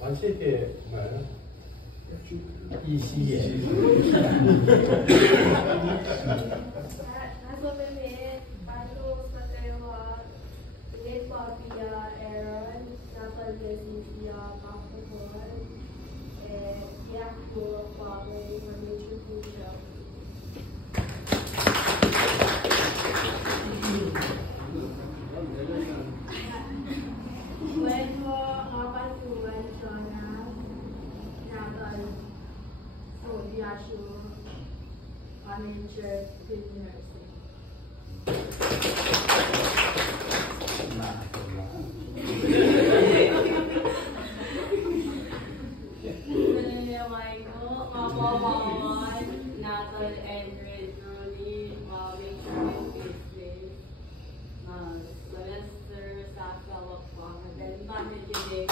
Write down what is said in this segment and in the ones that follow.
Manchete, easy. Nasa Pimit, Paso sa Tewa, Late Papia, Aaron, Nasa Lesia, Pakupon, Yakko, Pawe, Manichu Pusha. When mo kapasuan siya na nagal so Yashu manager with nursing. Michael, Mama, Nathan, Andrew, Rudy, Victor, Casey, Lester, Sasha, and then Managing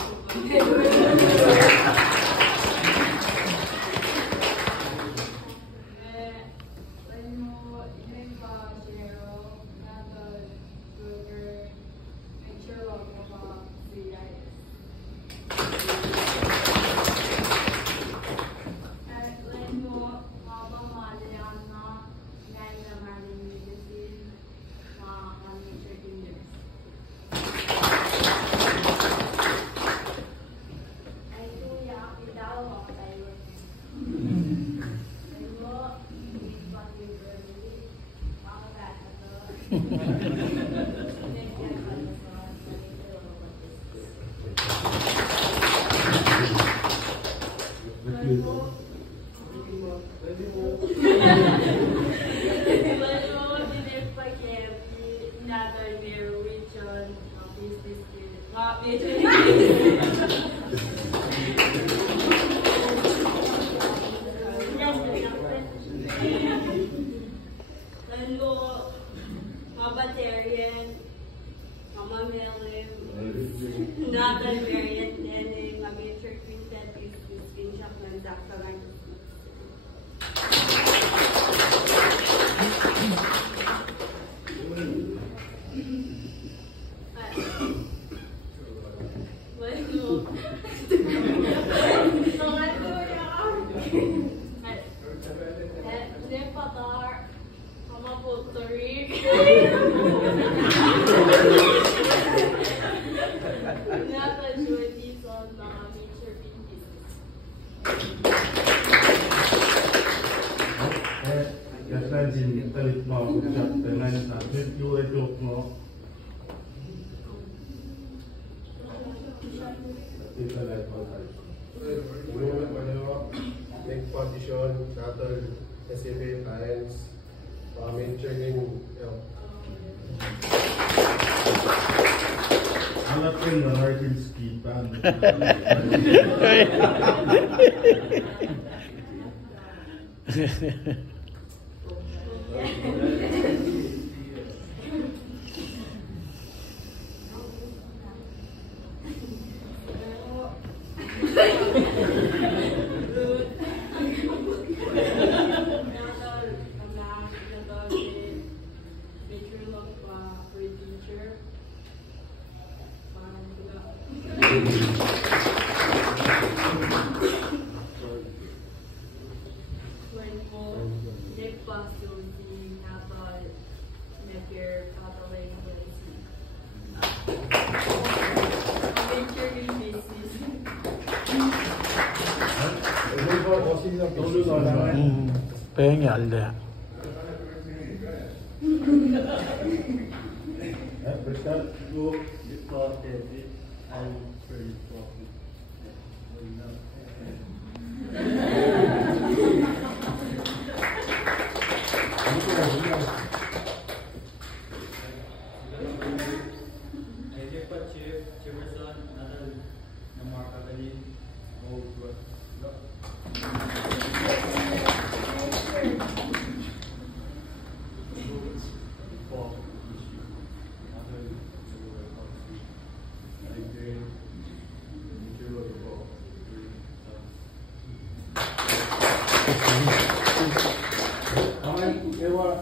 next position, Nathan, SAP, Science, mentoring, anak ko yung Martin Skipan. Pengen alde. Ewa,